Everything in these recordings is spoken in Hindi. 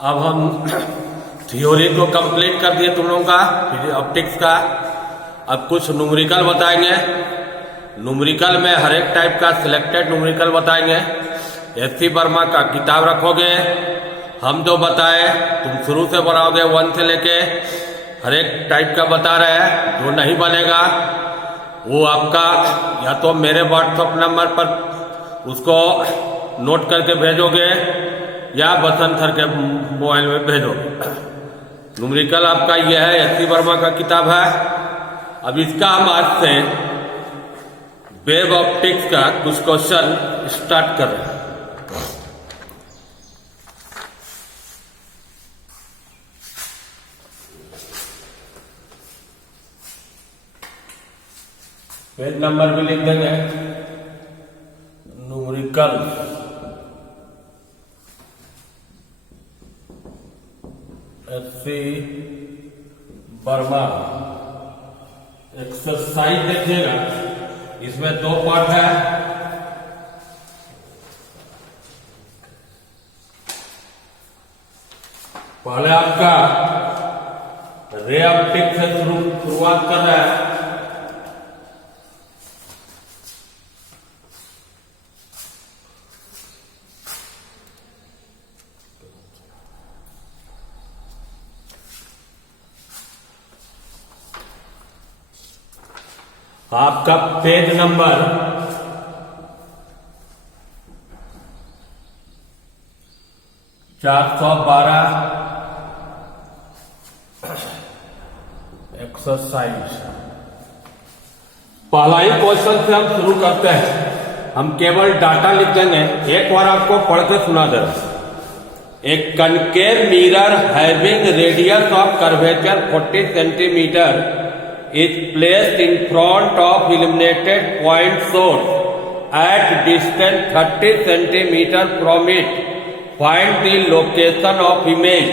अब हम थ्योरी को कंप्लीट कर दिए तुम लोगों का फिर ऑप्टिक्स का। अब कुछ न्यूमेरिकल बताएंगे। न्यूमेरिकल में हर एक टाइप का सिलेक्टेड न्यूमेरिकल बताएंगे। एस.सी. वर्मा का किताब रखोगे, हम जो बताए तुम शुरू से बनाओगे 1 से लेके हर एक टाइप का बता रहे हैं। जो नहीं बनेगा वो आपका या तो मेरे व्हाट्सएप नंबर पर उसको नोट करके भेजोगे या बसंत सर के मोबाइल में भेजोगे। न्यूमेरिकल आपका यह है, एस.सी. वर्मा का किताब है। अब इसका हम आज से वेव ऑप्टिक्स का कुछ क्वेश्चन स्टार्ट कर रहे हैं। पेज नंबर भी लिख देंगे। Numerical SC. वर्मा एक्सरसाइज देखिएगा, इसमें 2 पार्ट है। पहले आपका रे ऑप्टिक्स से शुरुआत कर रहा है। आपका पेज नंबर 412 एक्सरसाइज। पहला ही क्वेश्चन से हम शुरू करते हैं। हम केवल डाटा लिख देंगे, एक बार आपको पढ़ के सुना दे रहा। एक concave mirror having radius of curvature 40 centimetre is placed in front of illuminated point source at distance 30 centimeter from it. Find the location of image.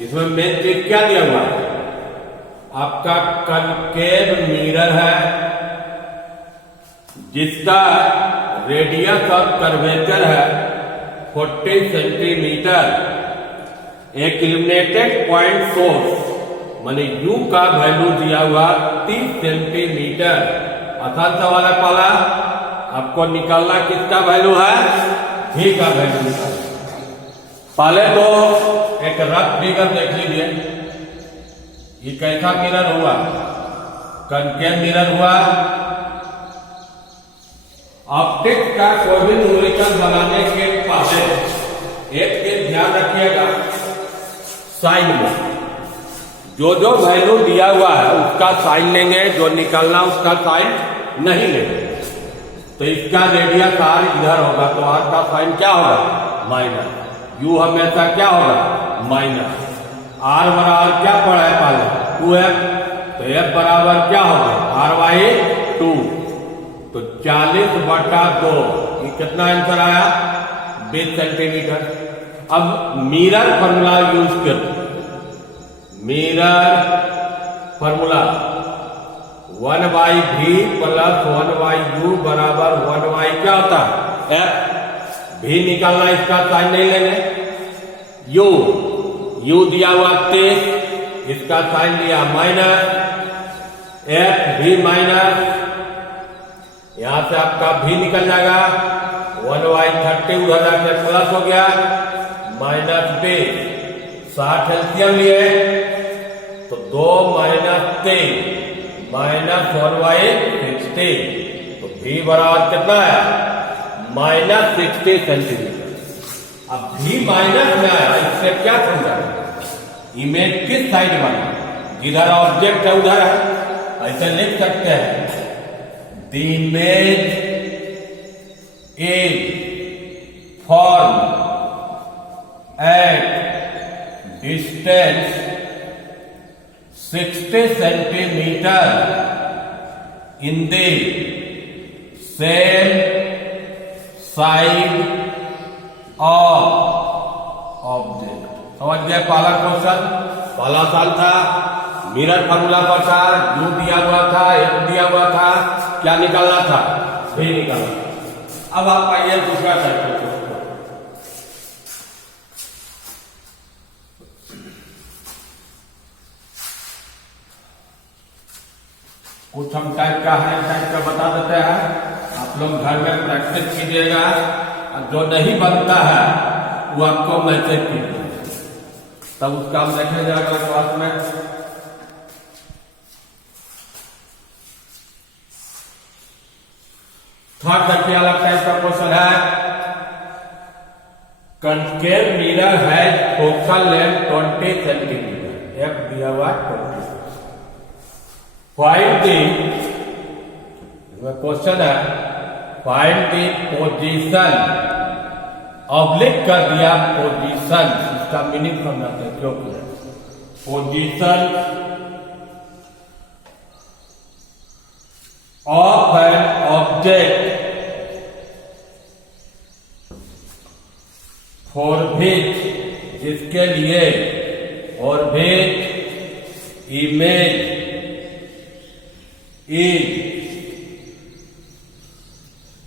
इसमें मेन चीज क्या दिया हुआ है? आपका कनकेव मिरर है जिसका रेडियस ऑफ कर्वेचर है 40 सेंटीमीटर। एक इल्यूमिनेटेड पॉइंट सोर्स माने U का वैल्यू दिया हुआ 30 सेंटीमीटर। आसान सवाल है। पहला आपको निकालना किसका वैल्यू है? V का वैल्यू निकालना। पहले तो एक रफ फिगर देख लीजिए। ये कैसा मिरर हुआ? कनकेव मिरर हुआ। ऑप्टिक्स का कोई भी न्यूमेरिकल बनाने के पहले एक चीज ध्यान रखिएगा, साइन में जो जो वैल्यू दिया हुआ है उसका साइन लेंगे, जो निकालना उसका साइन नहीं लेंगे। तो इसका रेडियस R इधर होगा तो R का साइन क्या होगा? माइनस। U हमेशा क्या होगा? माइनस। R बराबर क्या पड़ा है पहले? 2F। तो F बराबर क्या होगा? R/2। तो 40/2 ये कितना आंसर आया? 20 सेंटीमीटर। अब मिरर फॉर्मूला यूज कर, mirror formula 1/v plus 1/u बराबर 1/, क्या होता है? F। भी निकालना, इसका साइन नहीं लेंगे। U दिया हुआ 30, इसका साइन लिया माइनस। F भी माइनस, यहां से आपका भी निकल जाएगा। 1/30 उधर जाकर प्लस हो गया, -20। 60 एलसीएम लिए तो 2 - 3 -1/60। तो V बराबर कितना है? -60 सेंटीमीटर। अब V माइनस में आया, इससे क्या समझा? इमेज किस साइड बना? जिधर ऑब्जेक्ट है उधर है। ऐसे लिख सकते हैं, the image is form at distance 60 centimetre in the same side of object. समझ गए? पहला क्वेश्चन पहला साल था, मिरर फॉर्मूला पर था, U दिया हुआ था, F दिया हुआ था, क्या निकालना था? V निकालना। अब आप आइए दूसरा टाइप। कुछ हम टाइप का हर टाइप का बता देते हैं, आप लोग घर में प्रैक्टिस कीजिएगा। और जो नहीं बनता है वो आपको मैसेज कीजिए, तब उसका हम देखेंगे अगले क्लास में। थर्ड देखिए अलग टाइप का क्वेश्चन है, कनकेव मिरर है फोकल लेंथ 20 सेंटीमीटर, एफ दिया हुआ 20। फाइंड दी, क्वेश्चन है फाइंड दी पोजीशन, ऑब्लिक कर दिया पोजीशन, इसका मीनिंग समझाते हैं क्यों किया। Position of an object orbit, जिसके लिए orbit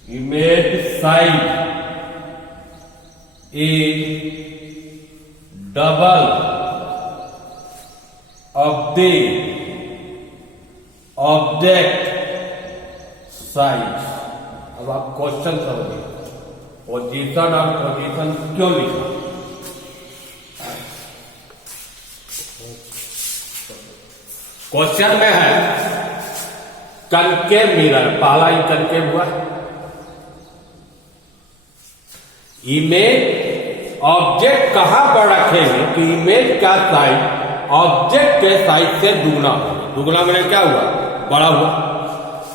image size is double of the object size. अब आप क्वेश्चन समझिए, पोजीशन और पोजीशन क्यों लिखा। क्वेश्चन में है कनकेव मिरर, पहला ही कनकेव हुआ, इमेज ऑब्जेक्ट कहां पर रखेंगे कि इमेज का साइज ऑब्जेक्ट के साइज से दुगना हो। दुगना मैंने क्या हुआ, बड़ा हुआ।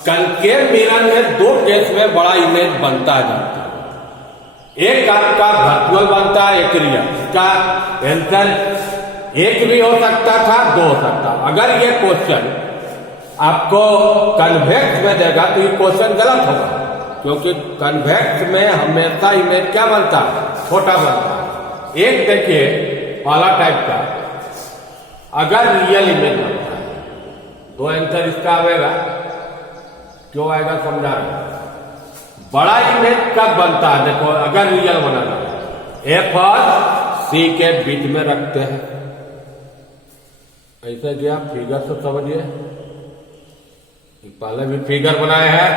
कनकेव मिरर में दो केस में बड़ा इमेज बनता है, एक आपका वर्चुअल बनता है, एक रियल। इसका आंसर एक भी हो सकता था, दो हो सकता। अगर ये क्वेश्चन आपको कन्वेक्स में देगा तो ये क्वेश्चन गलत होगा, क्योंकि कन्वेक्स में हमेशा इमेज क्या बनता है, छोटा बनता है। एक देखिए पहला टाइप का, अगर रियल इमेज बनता है, दो आंसर इसका आएगा। क्यों आएगा समझा रहे। बड़ा इमेज कब बनता है, देखो अगर रियल बनाना है, एफ और सी के बीच में रखते हैं, ऐसे क्या फिगर से समझिए। पहले भी फिगर बनाए हैं,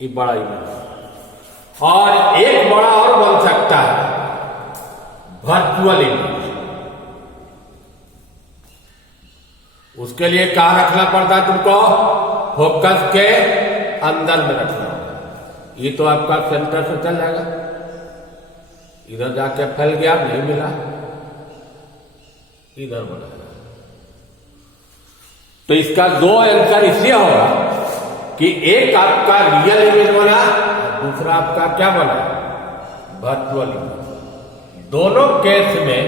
ये बड़ा इमेज। और एक बड़ा और बन सकता है, वर्चुअल इमेज। उसके लिए कहां रखना पड़ता है तुमको, फोकस के अंदर में रखना होगा। ये तो आपका सेंटर से चल जाएगा, इधर जाके फैल गया, नहीं मिला, इधर बनाएगा। तो इसका दो आंसर इसलिए होगा कि एक आपका रियल इमेज बना, दूसरा आपका क्या बना, वर्चुअल इमेज। दोनों केस में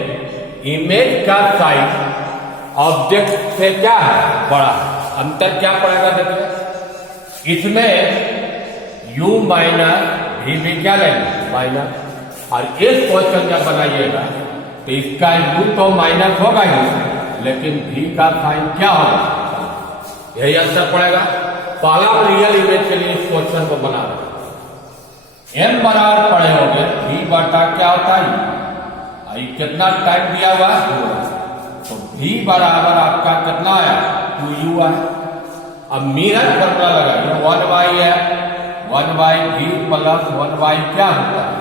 इमेज का साइज ऑब्जेक्ट से क्या है, बड़ा। अंतर क्या पड़ेगा देखिए, इसमें u माइनस भी क्या लेंगे, माइनस। और इस क्वेश्चन जब बनाइएगा तो इसका u तो माइनस होगा ही, लेकिन v का साइन क्या होगा, यही अंतर पड़ेगा। पहला रियल इमेज के लिए इस क्वेश्चन को बना रहे m बराबर पड़े होंगे v बटा क्या होता है, ये कितना टाइम दिया हुआ, तो v बराबर आपका कितना आया, 2u आया। अब मिरर फॉर्मूला लगाइए, 1 है, 1/v प्लस 1 क्या होता है।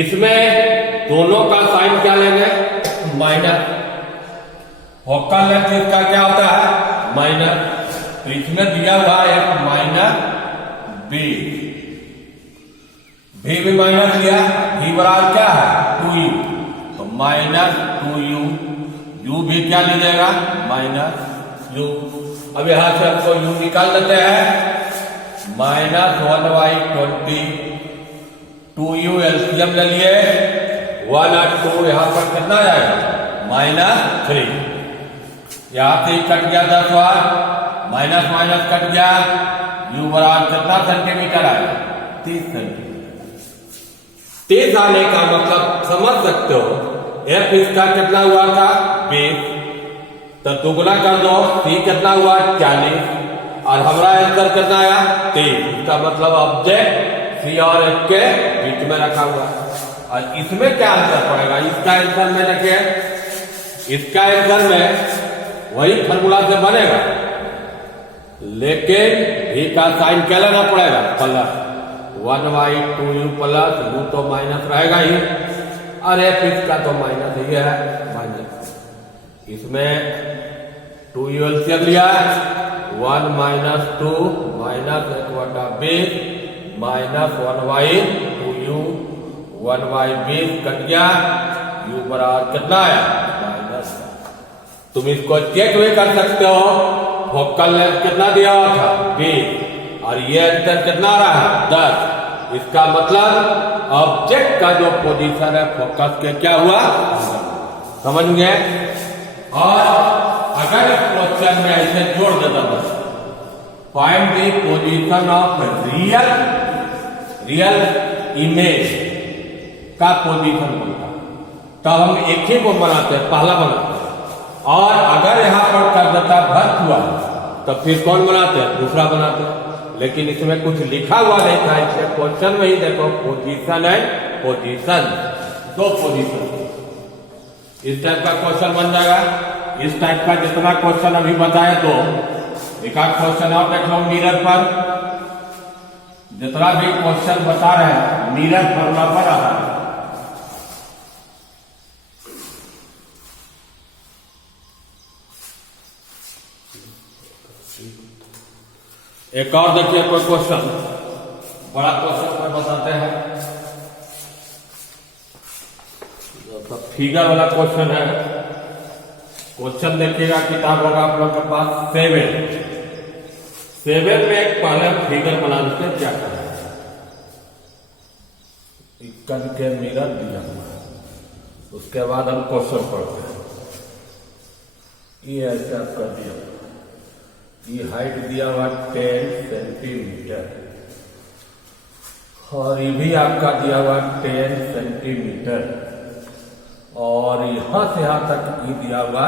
इसमें दोनों का साइन क्या लेंगे, माइनस। फोकल लेंथ इसका क्या होता है, माइनस। तो इसमें दिया हुआ है माइनस b, भी माइनस लिया, v बराबर क्या है, 2u, तो माइनस 2u, u भी क्या लीजिएगा, माइनस u। अब यहां से हमको u निकाल लेते हैं, माइनस 1/20, 2u एलसीएम ले लिए, 1 और 2 यहां पर कितना जाएगा, -3। यहां से कट गया 10 बार, माइनस माइनस कट गया, u बराबर कितना सेंटीमीटर आएगा, 30 सेंटीमीटर। 30 आने का मतलब समझ सकते हो, f इसका कितना हुआ था, 20, तो दुगुना कर दो, c कितना हुआ, 40, और हमारा आंसर कितना आया, 30। इसका मतलब ऑब्जेक्ट c और f के बीच में रखा हुआ। और इसमें क्या आंसर पड़ेगा, इसका आंसर में देखिए, इसका आंसर में वही फॉर्मूला से बनेगा, लेकिन v का साइन क्या लेना पड़ेगा, प्लस 1/2u प्लस u तो माइनस रहेगा ही, और f इसका तो माइनस ही है माइनस। इसमें 2u एलसीएम लिया, 1 minus 2 minus 1/20 minus 1/2u, 1/20 cut गया, u बराबर कितना आया माइनस। तुम इसको चेक भी कर सकते हो, फोकल लेंथ कितना दिया हुआ था 20 और ये अंतर कितना रहा है 10। इसका मतलब ऑब्जेक्ट का जो पोजीशन है फोकस के क्या हुआ, समझ गए। और अगर इस क्वेश्चन में ऐसे जोड़ देता बस, find the position of real image का पोजीशन बोलता, तब हम एक ही को बनाते हैं, पहला बनाते हैं। और अगर यहां पर कर देता भर्त हुआ तो फिर कौन बनाते हैं, दूसरा बनाते हैं। लेकिन इसमें कुछ लिखा हुआ नहीं था, इसलिए क्वेश्चन में ही देखो पोजीशन है, पोजीशन दो पोजीशन, इस टाइप का क्वेश्चन बन जाएगा। इस टाइप का जितना क्वेश्चन अभी बताया तो एक आध क्वेश्चन और देख लो मिरर पर, जितना भी क्वेश्चन बता रहे हैं मिरर फॉर्मूला पर आ रहा है। एक और देखिए कोई क्वेश्चन, बड़ा क्वेश्चन पर बताते हैं, तो फिगर वाला क्वेश्चन है। क्वेश्चन देखिएगा, किताब होगा आप लोग के पास 7 में एक पहले फिगर बना देते हैं, क्या करना है। इक्कन के मिरर दिया हुआ है, उसके बाद हम क्वेश्चन पढ़ते हैं। ये ऐसे आपका दिया, ये हाइट दिया हुआ 10 सेंटीमीटर और ये भी आपका दिया हुआ 10 सेंटीमीटर और यहां से यहां तक ये दिया हुआ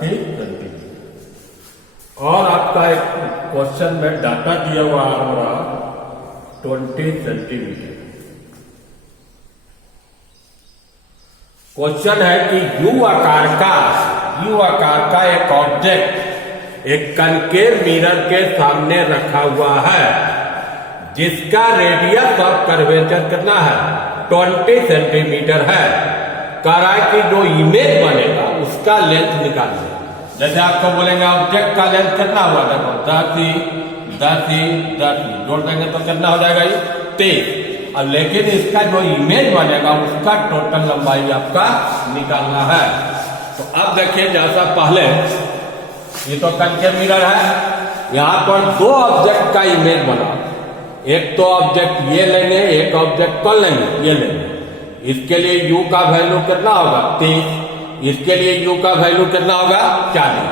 30 सेंटीमीटर और आपका एक क्वेश्चन में डाटा दिया हुआ हमारा 20 सेंटीमीटर। क्वेश्चन है कि यू आकार का एक ऑब्जेक्ट एक कनकेव मिरर के सामने रखा हुआ है, जिसका रेडियस ऑफ कर्वेचर कितना है 20 सेंटीमीटर है। कह रहा है कि जो इमेज बनेगा उसका लेंथ निकालिए। जैसे आपको बोलेंगे ऑब्जेक्ट का लेंथ कितना हुआ, देखो 10 जोड़ देंगे तो कितना हो जाएगा ये 23। और लेकिन इसका जो इमेज बनेगा उसका टोटल लंबाई आपका निकालना है। तो अब देखिए, जैसा पहले ये तो कनकेव मिरर है, यहां पर दो ऑब्जेक्ट का इमेज बना, एक तो ऑब्जेक्ट ये लेंगे, एक ऑब्जेक्ट कौन लेंगे, ये लेंगे। इसके लिए u का वैल्यू कितना होगा 30, इसके लिए u का वैल्यू कितना होगा 40।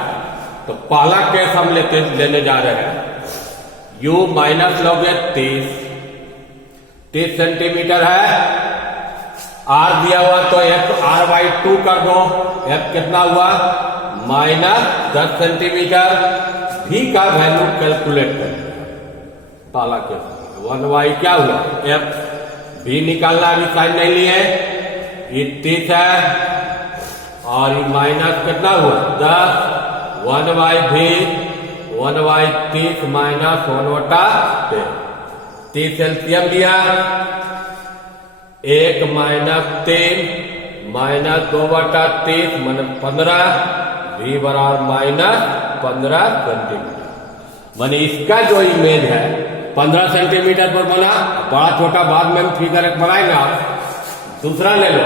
तो पहला केस हम लेने जा रहे हैं, u माइनस लोगे 30 सेंटीमीटर है, r दिया हुआ तो f r/2 कर दो, f कितना हुआ -10 सेंटीमीटर। v का वैल्यू कैलकुलेट कर, पहला केस 1y क्या हुआ f, v निकालना, अभी साइन नहीं लिए, ये 30 है और ये माइनस कितना हुआ 10, 1/30 माइनस 1/10, 30 एलसीएम लिया, 1 - 3 माइनस 2/30 मतलब 15, v बराबर -15 सेंटीमीटर। माने इसका जो इमेज है 15 सेंटीमीटर पर बना, बड़ा छोटा बाद में हम फिगर एक बनाएंगे, आप दूसरा ले लो।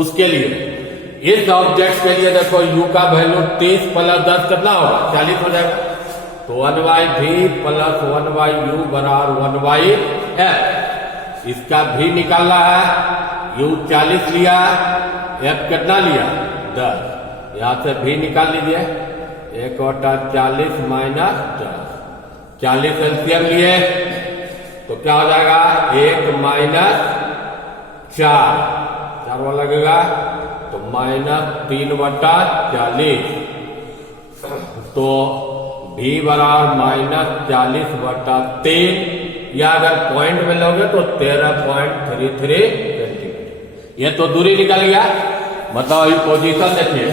उसके लिए इस ऑब्जेक्ट के लिए देखो u का वैल्यू 30 + 10 कितना होगा 40 हो जाएगा। तो 1/v + 1/u बराबर 1/f। इसका v निकालना है, u 40 लिया, f कितना लिया 10, यहां से v निकाल लीजिए, 1/40 माइनस 10, 40 एलसीएम लिए तो क्या हो जाएगा 1 - 4 वाला लगेगा तो -3/40। तो v बराबर -40/3, या अगर पॉइंट में लोगे तो 13.33 सेंटीमीटर। ये तो दूरी निकल गया। मतलब अभी पोजीशन देखिए,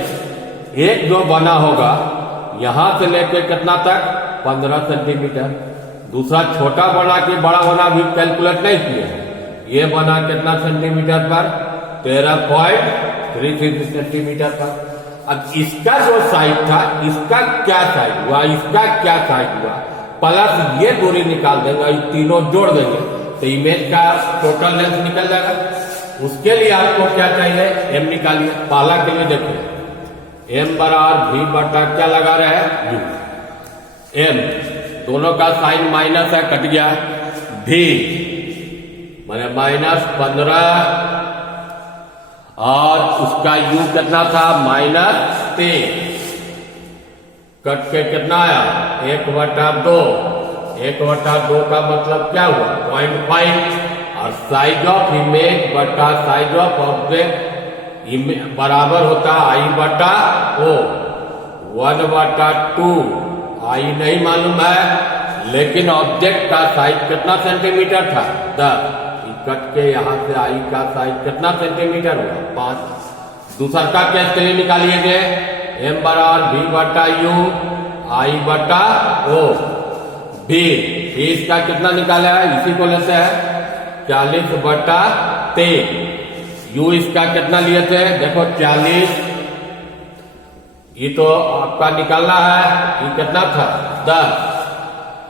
एक जो बना होगा यहां से लेके कितना तक 15 सेंटीमीटर, दूसरा छोटा बना कि बड़ा बना भी कैलकुलेट नहीं किए हैं। ये बना कितना सेंटीमीटर पर 13.33 सेंटीमीटर पर। अब इसका जो साइड था इसका क्या साइड हुआ, इसका क्या साइड हुआ, प्लस ये दूरी निकाल देंगे, ये तीनों जोड़ देंगे तो इमेज का टोटल लेंथ निकल जाएगा। उसके लिए आपको क्या चाहिए, एम निकालिए। पहला के लिए देखिए एम बराबर भी बटा क्या लगा रहे हैं यू, एम दोनों का साइन माइनस है, कट गया, भी मैंने -15 और उसका यू कितना था -23, कट के कितना आया 1/2, 1/2 का मतलब क्या हुआ 0.5, और साइज ऑफ इमेज बटा साइज ऑफ ऑब्जेक्ट बराबर होता आई बटा ओ, 1/2। आई नहीं मालूम है लेकिन ऑब्जेक्ट का साइज कितना सेंटीमीटर था 10, कट के यहां से आई का साइज कितना सेंटीमीटर हुआ 5। दूसरा का केस के लिए निकालिए, एम बराबर भी बटा यू आई बटा ओ, भी इसका कितना निकाला है, इसी को लेते हैं 40/23, यू इसका कितना लिए थे देखो 40, ये तो आपका निकालना है, ये कितना था 10,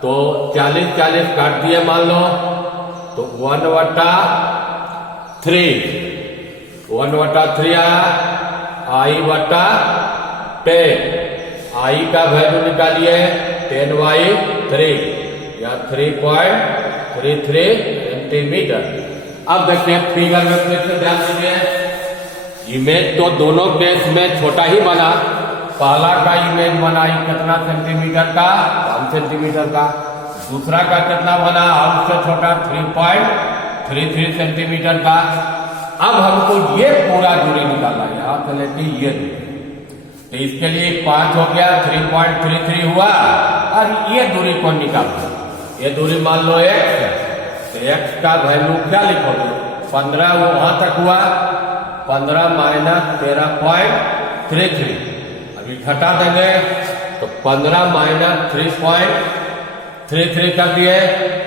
तो 40 काट दिए मान लो तो 1/3 आया, आई बटा 10, आई का वैल्यू निकालिए 10/3 या 3.33 सेंटीमीटर। अब देखिए फिगर में फिर से ध्यान दीजिए, इमेज तो दोनों केस में छोटा ही बना। पहला का इमेज बना कितना सेंटीमीटर का 5 सेंटीमीटर का, दूसरा का कितना बना उससे छोटा 3.33 सेंटीमीटर का। अब हमको ये पूरा दूरी निकालना है, यहां से लेके ये दूरी, तो इसके लिए 5 हो गया 3.33 हुआ, और ये दूरी को निकालना, ये दूरी मान लो x है, तो x का वैल्यू क्या लिखोगे 15, वो वहां तक हुआ 15 माइनस 13.33, अभी घटा देंगे तो 15 माइनस 3.33 कर दिए,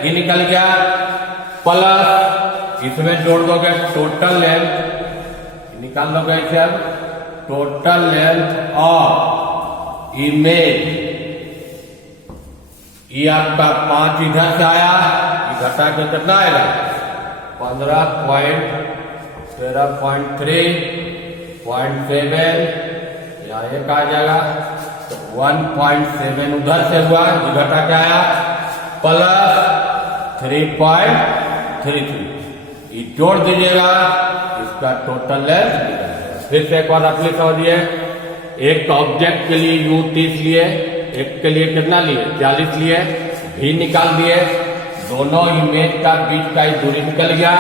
ये निकल गया, प्लस इसमें जोड़ दोगे टोटल लेंथ निकाल दोगे इसे, अब टोटल लेंथ ऑफ इमेज, ये आपका 5 इधर से आया, ये घटा के कितना आएगा 15.13.3.7, यहाँ एक आ जाएगा तो 1.7 उधर से हुआ, ये घटा के आया, प्लस 3.33, ये जोड़ दीजिएगा, इसका टोटल लेंथ निकलेगा। फिर से एक बार आप समझिए, एक ऑब्जेक्ट के लिए यू 30 लिए, एक के लिए कितना लिए 40 लिए, भी निकाल दिए, दोनों इमेज का बीच का दूरी निकल गया,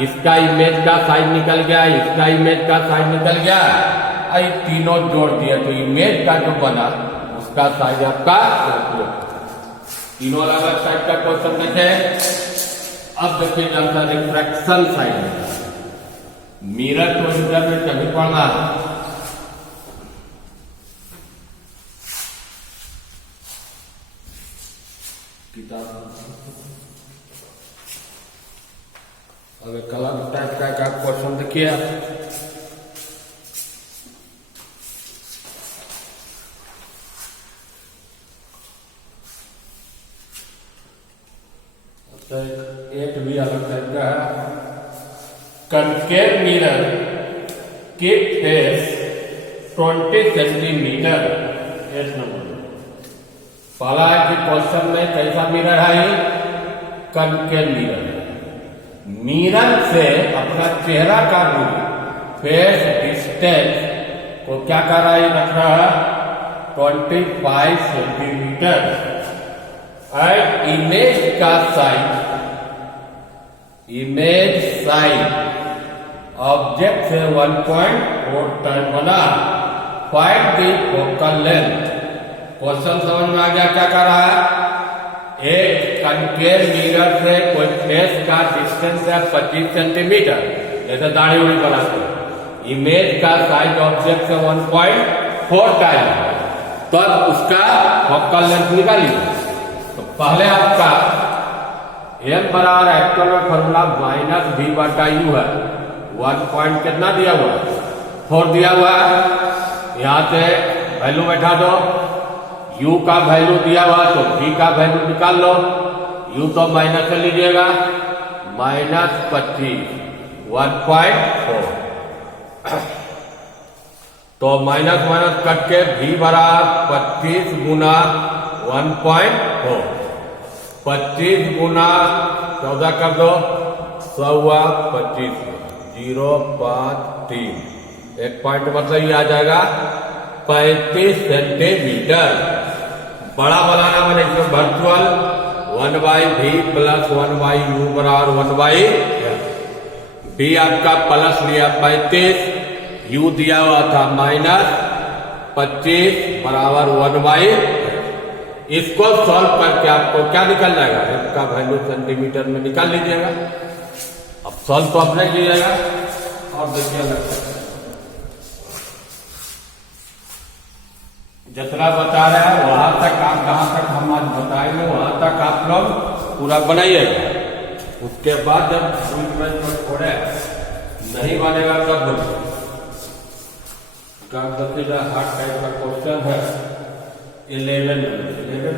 इसका इमेज का साइज निकल गया, इसका इमेज का साइज निकल गया, ये तीनों जोड़ दिए तो इमेज का जो बना उसका साइज आपका तीनों अलग अलग साइज का क्वेश्चन देखे। अब देखिएगा रिफ्रैक्शन साइज, मिरर को इंटर में कभी पढ़ना है, अगर कलर टाइप का क्वेश्चन देखिए, एक भी अलग टाइप का है, कनकेव मिरर की फेस 20 सेंटीमीटर, एक नंबर पहला है कि क्वेश्चन में कैसा मिरर है, कनकेव मिरर, मिरर से अपना चेहरा का दूरी फेस डिस्टेंस को क्या कर रहा है, रख रहा है 25 सेंटीमीटर, और इमेज का साइज, इमेज साइज ऑब्जेक्ट से 1.4 टाइम बना, find the focal length. Question समझ में आ गया क्या कर रहा है, एक कनकेव मिरर से कोई फेस का डिस्टेंस है 25 सेंटीमीटर, जैसे दाढ़ी उड़ी बनाते, इमेज का साइज ऑब्जेक्ट से 4 टाइम, तो अब उसका फोकल लेंथ निकालिए। तो पहले आपका m बराबर एक्चुअल में फॉर्मूला माइनस v बटा u है। 1 पॉइंट कितना दिया हुआ है? 4 दिया हुआ है। यहाँ से वैल्यू बैठा दो, u का वैल्यू दिया हुआ तो v का वैल्यू निकाल लो। u तो माइनस से लीजिएगा, माइनस 25, 1.4। तो माइनस माइनस कट के v बराबर 25 गुना 1.4, 25 गुना 14 कर दो, 125, 0.3, एक पॉइंट मतलब ये आ जाएगा 35 सेंटीमीटर। बड़ा बनाना मैंने इसमें वर्चुअल 1/v प्लस 1/u बराबर 1/f। v आपका प्लस लिया 35, u दिया हुआ था माइनस 25 बराबर 1/f। इसको सॉल्व करके आपको क्या निकल जाएगा? f का वैल्यू सेंटीमीटर में निकाल लीजिएगा। अब सॉल्व तो अपने कीजिएगा और देखिए जितना बता रहे हैं वहां तक आप जहां तक हम आज बताएंगे वहां तक आप लोग पूरा बनाइएगा। उसके बाद जब थोड़े नहीं बनेगा तब हार्ड टाइप का क्वेश्चन है 11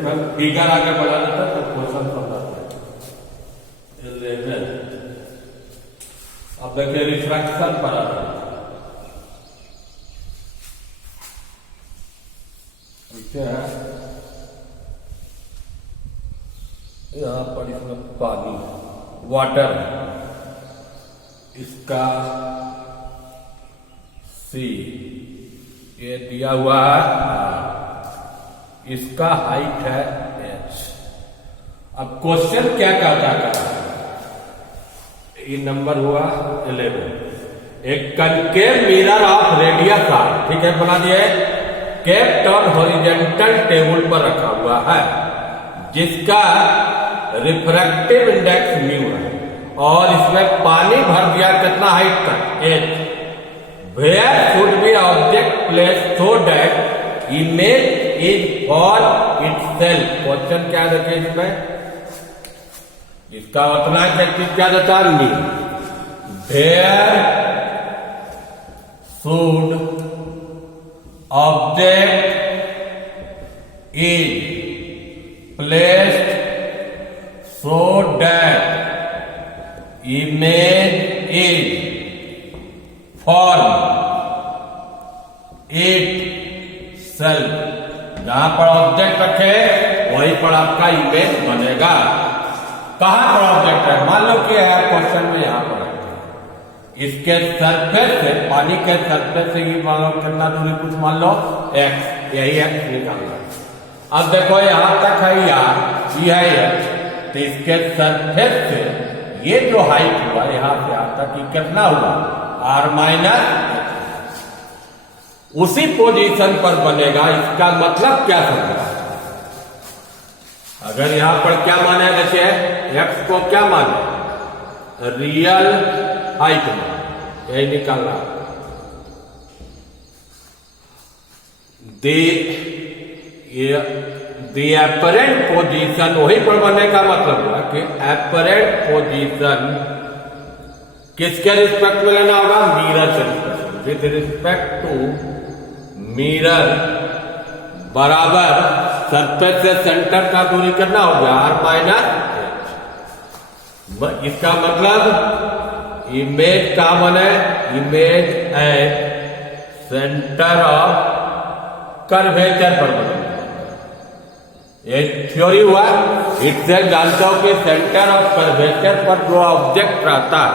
में फिगर आगे बढ़ा देता तो क्वेश्चन समझाते हैं 11। अब देखिए रिफ्रैक्शन पर आ रहा है। यहाँ पर इसमें पानी वाटर, इसका सी ये दिया हुआ है, इसका हाइट है h। अब क्वेश्चन क्या कहता है? ये नंबर हुआ 11। एक concave mirror of radius R, ठीक है, बना दिए, केप्ट ऑन हॉरिजॉन्टल टेबल पर रखा हुआ है, जिसका रिफ्रैक्टिव इंडेक्स म्यू है, और इसमें पानी भर दिया कितना हाइट तक? h। Where should be object place so that image is for itself. Question क्या देते हैं इसमें? इसका उतना क्या देता है? Mu. Where should object is placed so that image is formed itself। जहां पर ऑब्जेक्ट रखे वहीं पर आपका इमेज बनेगा। कहां पर ऑब्जेक्ट है? मान लो कि है क्वेश्चन में यहां पर इसके सरफेस से, पानी के सरफेस से ही मान लो कितना दूरी, कुछ मान लो x, यही x निकालना। अब देखो यहां तक है यार, ये है x, तो इसके सरफेस से ये जो हाइट हुआ यहां से यहां तक, ये कितना हुआ? r माइनस, उसी पोजीशन पर बनेगा। इसका मतलब क्या समझा? अगर यहां पर क्या माने, देखिए x को क्या माने? रियल हाइट में, यही निकालना। दी एपरेंट पोजीशन, वही पर बनने का मतलब हुआ कि एपरेंट पोजीशन किसके रिस्पेक्ट में लेना होगा? मिरर से respect. With respect to mirror बराबर सरफेस से सेंटर का दूरी कितना हो गया? r minus h। इसका मतलब इमेज का बने, image at centre of curvature पर बने। ये थ्योरी हुआ। इससे जानते हो कि सेंटर ऑफ कर्वेचर पर जो ऑब्जेक्ट रहता है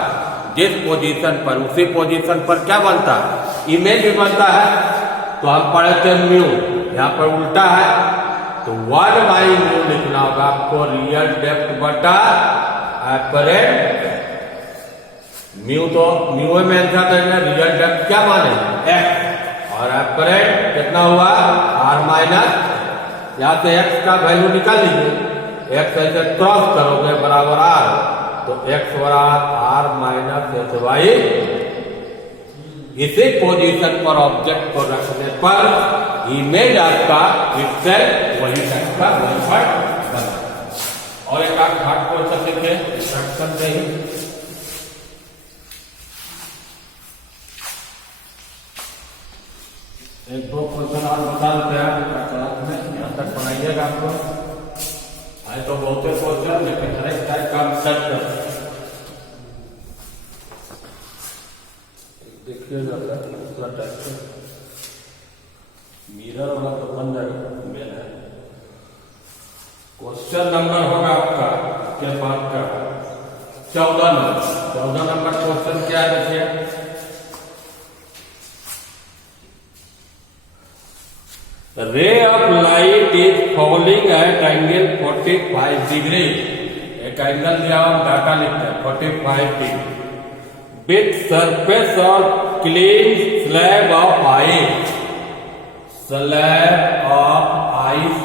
जिस पोजीशन पर, उसी पोजीशन पर क्या बनता है? इमेज भी बनता है। तो हम पढ़े थे म्यू, यहाँ पर उल्टा है, तो 1/म्यू लिखना होगा आपको, रियल डेप्थ बटा एपरेंट। म्यू तो म्यू में आंसर देंगे, रियल डेप्थ क्या माने? x, और एपरेंट कितना हुआ? r माइनस, यहाँ से x का वैल्यू निकाल लीजिए, x ऐसे क्रॉस करोगे बराबर r, तो x बराबर r माइनस h/। इसी पोजीशन पर ऑब्जेक्ट को रखने पर इमेज आपका itself वही टाइप का वेरीफाइड बना। और एक आप हार्ड क्वेश्चन देखें इंस्ट्रक्शन से ही। एक दो क्वेश्चन और बता देते हैं क्लास में, यहाँ तक पढ़ाइएगा आपको। आए तो बहुत क्वेश्चन, लेकिन हर एक टाइप का सेट कर देखिएगा दूसरा टाइप का मिरर वाला तो बन जाएगा मेन है। क्वेश्चन नंबर होगा आपका के बाद का 14 नंबर क्वेश्चन क्या है देखिए। Ray of light is falling at angle 45 degree. एक एंगल दिया हम डाटा लिखते हैं 45 degree with surface of clean slab of ice. Slab of ice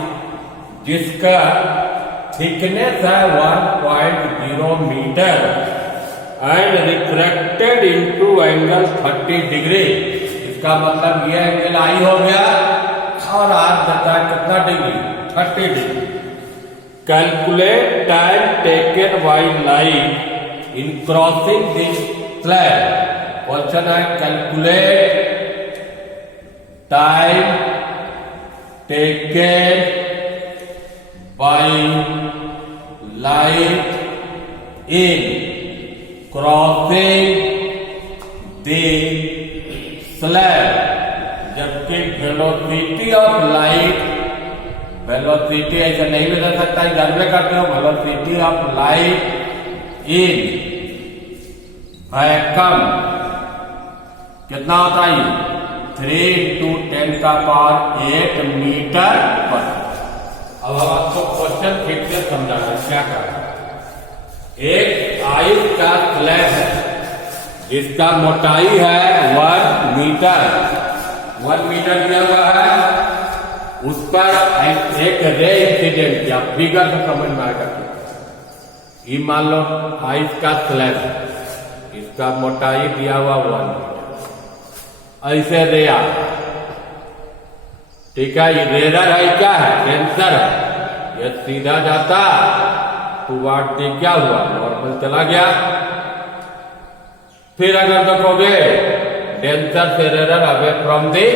जिसका थिकनेस है 1.0 metre and refracted into angle 30 degree. इसका मतलब यह एंगल आई हो गया और आज देता है कितना degree 30 degree. Calculate time taken by light in crossing this slab. Question है calculate time taken by light in crossing the slab. जबकि वेलोसिटी ऑफ लाइट, वेलोसिटी ऐसे नहीं भी रह सकता है, जानवे करते हो velocity of light in vacuum कितना होता है 3 × 10⁸ मीटर पर। अब हम आपको क्वेश्चन ठीक से समझाना है क्या कर। एक आइस का स्लैब है जिसका मोटाई है 1 मीटर। 1 मीटर दिया हुआ है, उस पर एक रे इंसिडेंट किया। फिगर से समझ में आएगा। ये मान लो आइस का स्लैब है, इसका मोटाई दिया हुआ 1 मीटर। ऐसे रे आ, ठीक है, ये रेडर है क्या है सेंसर है। ये सीधा जाता तो वाट क्या हुआ नॉर्मल चला गया। फिर अगर देखोगे डेंसर से रेडर अवे फ्रॉम दी,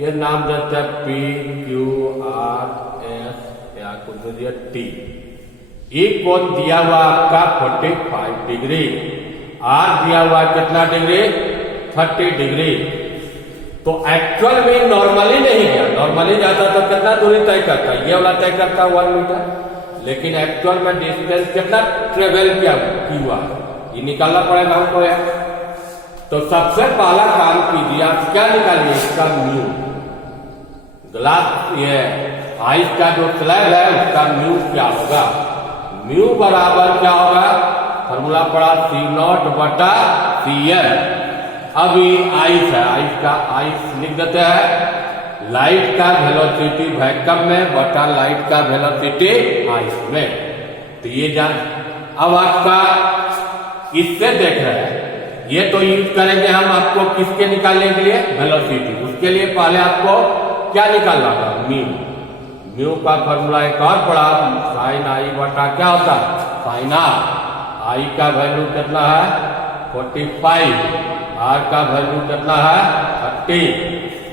ये नाम देते हैं PQRS या कुछ दिया T। ये कोण दिया हुआ आपका 45 डिग्री, R दिया हुआ कितना डिग्री 30 डिग्री। तो एक्चुअल में नॉर्मली नहीं गया, नॉर्मली जाता तो कितना दूरी तय करता, ये वाला तय करता 1 मीटर, लेकिन एक्चुअल में डिस्टेंस कितना ट्रेवल किया हुआ ये निकालना पड़ेगा हमको है। तो सबसे पहला काम कीजिए, आप क्या निकालिए इसका म्यू। ग्लास ये आइस का जो स्लैब है उसका म्यू क्या होगा, म्यू बराबर क्या होगा, फॉर्मूला पड़ा C0/CL। अभी आइस है, आइस का आइस लिख देते हैं लाइट का वेलोसिटी वैक्यूम में बटा लाइट का वेलोसिटी आइस में। तो ये जान अब आपका इससे देख रहे हैं, ये तो यूज करेंगे हम आपको किसके निकालने के लिए वेलोसिटी। उसके लिए पहले आपको क्या निकालना होगा म्यू। म्यू का फॉर्मूला एक और पड़ा साइन आई बटा क्या होता है साइन आर। आई का वैल्यू कितना है 45, आर का वैल्यू कितना है 30।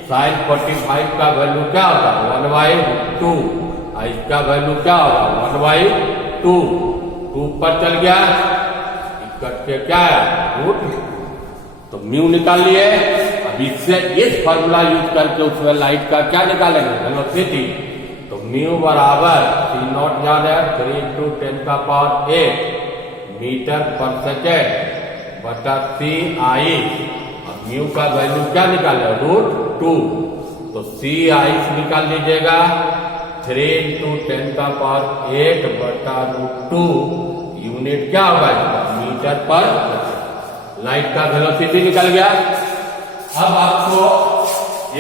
साइन 45 का वैल्यू क्या होगा 1/2, इसका वैल्यू क्या होगा 1/2। 2 पर चल गया कट के क्या है रूट, तो म्यू निकाल लिए। अब इससे इस फॉर्मूला यूज करके उसमें लाइट का क्या निकालेंगे वेलोसिटी। तो म्यू बराबर C0 याद है 3 × 10⁸ मीटर पर सेकेंड बटा CI। अब म्यू का वैल्यू क्या निकाले √2, तो CI निकाल लीजिएगा 3 × 10⁸ बटा √2 यूनिट क्या होगा मीटर पर। लाइट का वेलोसिटी निकल गया। अब आपको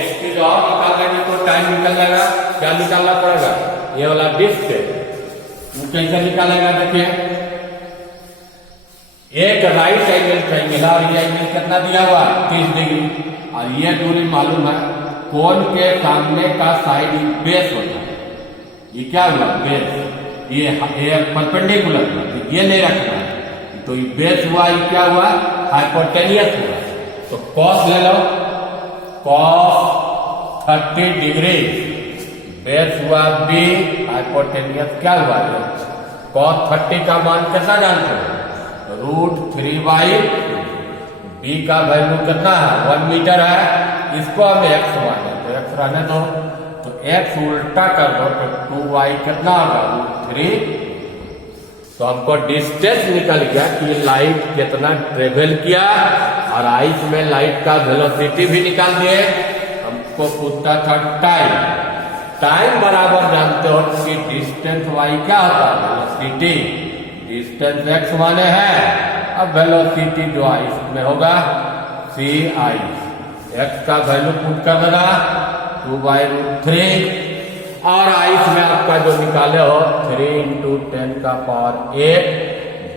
एक चीज और निकालने में तो टाइम निकल जाएगा, क्या निकालना पड़ेगा ये वाला डिस्क है, वो कैसे निकालेगा देखिए। एक राइट एंगल ट्रायंगल और ये एंगल कितना दिया हुआ 30 डिग्री, और ये दूरी मालूम है कोन के सामने का साइड बेस होता है। ये क्या हुआ? बेस। ये परपेंडिकुलर हुआ, तो ये नहीं रखना है, तो ये बेस हुआ, ये क्या हुआ? हाइपोटेनियस हुआ। तो कॉस ले लो, कॉस 30 डिग्री, बेस हुआ बी, हाइपोटेनियस क्या हुआ? कॉस 30 का मान कैसा जानते हो? √3/2। बी का वैल्यू कितना है? 1 मीटर है। इसको हम x माने, तो x रहने दो, तो x उल्टा कर दो तो 2y कितना होगा? √3। तो हमको डिस्टेंस निकल गया कि लाइट कितना ट्रेवल किया, और आइस में लाइट का वेलोसिटी भी निकाल दिए। हमको पूछता था टाइम। टाइम बराबर जानते हो कि डिस्टेंस y क्या होता है? वेलोसिटी। डिस्टेंस x माने है, अब वेलोसिटी जो आइस में होगा c आइस। x का वैल्यू पुट कर देना 2/√3, और आइस में आपका जो निकाले हो 3 × 10⁸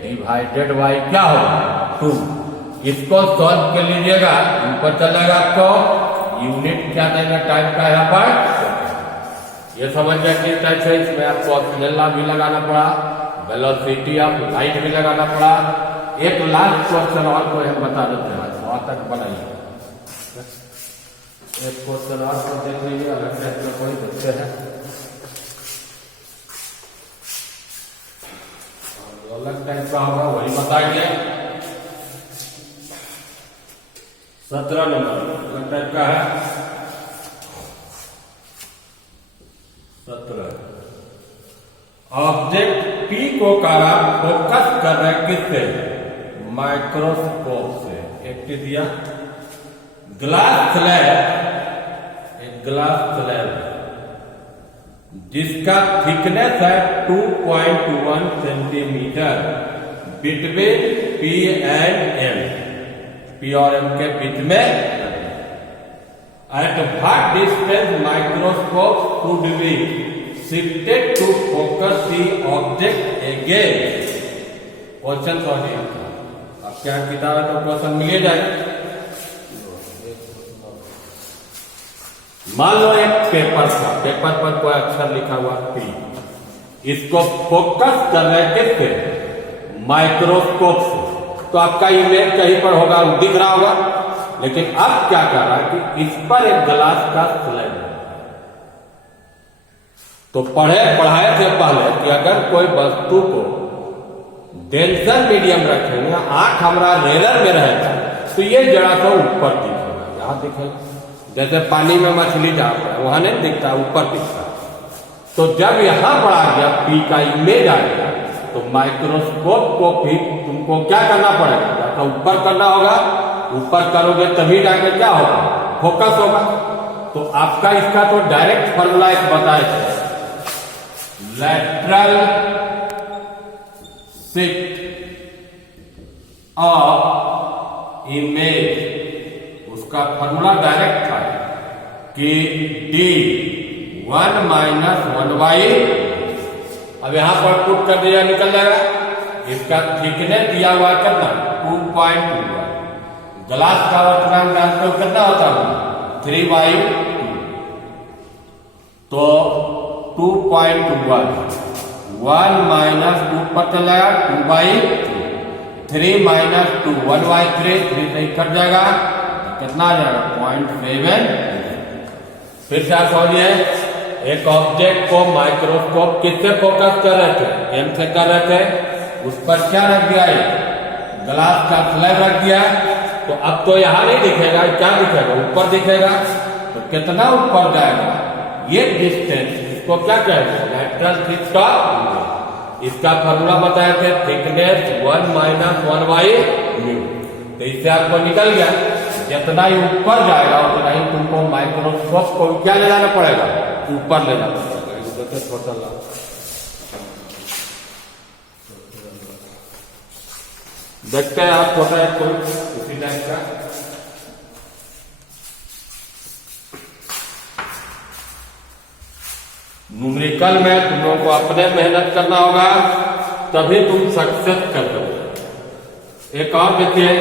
डिवाइडेड बाई क्या होगा? 2। इसको सॉल्व कर लीजिएगा, ऊपर चलेगा आपको यूनिट क्या देंगे टाइम का यहाँ पर। ये समझ गया किस टाइप से इसमें आपको ऑक्सीजन भी लगाना पड़ा, वेलोसिटी ऑफ लाइट भी लगाना पड़ा। एक लास्ट क्वेश्चन और को हम बता देते हैं, वहां तक बनाइए। एक क्वेश्चन और को देख लीजिए, अलग टाइप का कोई देखते हैं, अलग टाइप का होगा वही बताइए। 17 नंबर अलग टाइप का है। 17 ऑब्जेक्ट P को कारा फोकस कर रहे किससे? माइक्रोस्कोप से। एक दिया ग्लास स्लैब, एक ग्लास स्लैब जिसका थिकनेस है 2.1 centimetre between P and M, P और M के बीच में। At what distance microscope should be shifted to focus the object again. Question तो नहीं आता, अब क्या किताब है तो क्वेश्चन मिल जाए। मान लो एक पेपर था, पेपर पर कोई अक्षर लिखा हुआ P, इसको फोकस कर रहे किससे? माइक्रोस्कोप से। तो आपका इमेज कहीं पर होगा, दिख रहा होगा, लेकिन अब क्या कर रहा है कि इस पर एक ग्लास का स्लैब है। तो पढ़ाए थे पहले कि अगर कोई वस्तु को डेंसर मीडियम रखेंगे, आंख हमारा रेलर में रहेगा, तो ये जरा सा ऊपर दिखेगा, यहाँ दिखेगा। जैसे पानी में मछली जहाँ पर वहां नहीं दिखता, ऊपर दिखता। तो जब यहां पर आ गया P का इमेज आ गया, तो माइक्रोस्कोप को भी तुमको क्या करना पड़ेगा? तो ऊपर करना होगा। ऊपर करोगे तभी जाकर क्या होगा? फोकस होगा। तो आपका इसका तो डायरेक्ट फॉर्मूला एक बताए थे, लेटरल शिफ्ट ऑफ इमेज। उसका फॉर्मूला डायरेक्ट था कि D1 - 1/। अब यहां पर पुट कर दिया, निकल जाएगा। इसका थिकनेस दिया हुआ कितना? 2.2। ग्लास का वक्रम जानते हो कितना होता है? 3/2। तो 2.1 1 - 2 पर चलेगा 2/3। 3 - 2 1/3, 3 से कट जाएगा, कितना आ जाएगा? 0.7। फिर से आप समझिए, एक ऑब्जेक्ट को माइक्रोस्कोप किससे फोकस कर रहे थे? M से कर रहे थे। उस पर क्या रख दिया? ग्लास का स्लैब रख दिया। तो अब तो यहां नहीं दिखेगा, क्या दिखेगा? ऊपर दिखेगा। तो कितना ऊपर जाएगा? ये डिस्टेंस, इसको क्या कहेंगे? Lateral shift of. इसका फॉर्मूला बताए थे, थिकनेस 1 - 1/μ। तो इससे आपको निकल गया, जितना ही ऊपर जाएगा उतना ही तुमको माइक्रोस्कोप को क्या ले जाना पड़ेगा? ऊपर ले जाना पड़ेगा। देखते हैं आप छोटा है कोई उसी टाइप का। न्यूमेरिकल में तुम लोगों को अपने मेहनत करना होगा, तभी तुम सक्सेस कर दोगे। एक और देखिए,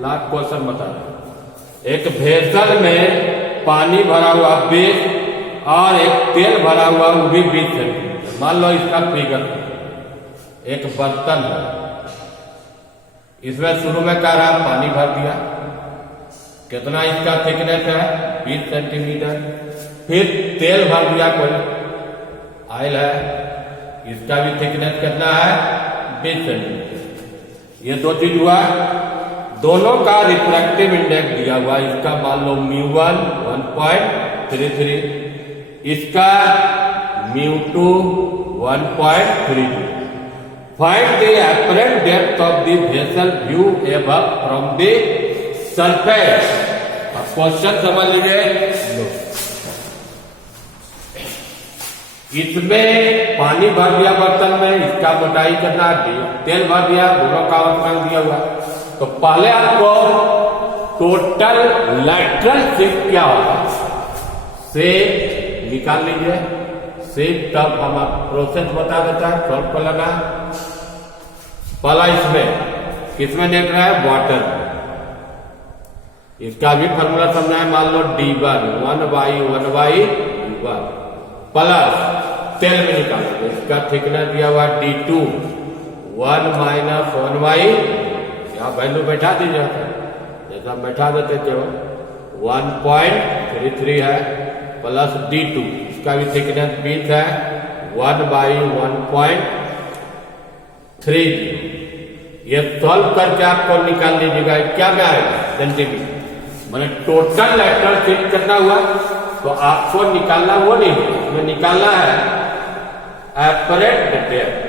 लास्ट क्वेश्चन बता रहे। एक भेसल में पानी भरा हुआ 20 और एक तेल भरा हुआ वो भी 20 सेंटीमीटर। मान लो इसका फिगर एक बर्तन है, इसमें शुरू में कह रहा पानी भर दिया, कितना इसका थिकनेस है 20 सेंटीमीटर। फिर तेल भर दिया, कोई ऑयल है, इसका भी थिकनेस कितना है 20 सेंटीमीटर। ये दो चीज हुआ, दोनों का रिफ्रैक्टिव इंडेक्स दिया हुआ, इसका मान लो μ1 1.33, इसका μ2 1.32। Find the apparent depth of the vessel view above from the surface। अब क्वेश्चन समझ लीजिए, इसमें पानी भर दिया बर्तन में, इसका मोटाई कितना है, तेल भर दिया, दोनों का अनुपात दिया हुआ। तो पहले आपको टोटल लैटरल शिफ्ट क्या होगा से निकाल लीजिए, शिफ्ट तब हम प्रोसेस बता देता है, सॉल्व कर लेना। पहला इसमें किसमें देख रहा है, वाटर, इसका भी फॉर्मूला समझना है। मान लो D1 1/1 प्लस तेल में निकालोगे, इसका थिकनेस दिया हुआ D2 1 - 1/, यहाँ वैल्यू बैठा दीजिए, जैसा बैठा देते थे 1.33 है, प्लस D2, इसका भी थिकनेस 20 है 1/1.30। ये सॉल्व करके आपको निकाल लीजिएगा, क्या में आएगा सेंटीमीटर, मैंने टोटल लैटरल शिफ्ट करना हुआ। तो आपको निकालना वो नहीं, इसमें निकालना है एपरेंट डेप्थ।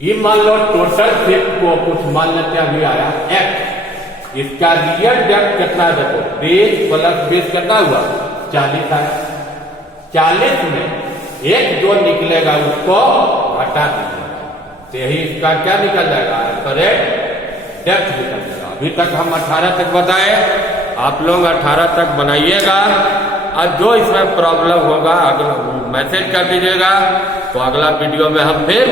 ये मान लो टोटल शिफ्ट को कुछ मान लेते हैं, अभी आया x, इसका रियल डेप्थ कितना है, देखो 20 + 20 कितना हुआ 40 है। 40 में एक जो निकलेगा उसको घटा दीजिएगा, तो यही इसका क्या निकल जाएगा, एपरेंट डेप्थ निकल जाएगा। अभी तक हम 18 तक बताए, आप लोग 18 तक बनाइएगा, और जो इसमें प्रॉब्लम होगा अगला मैसेज कर दीजिएगा, तो अगला वीडियो में हम फिर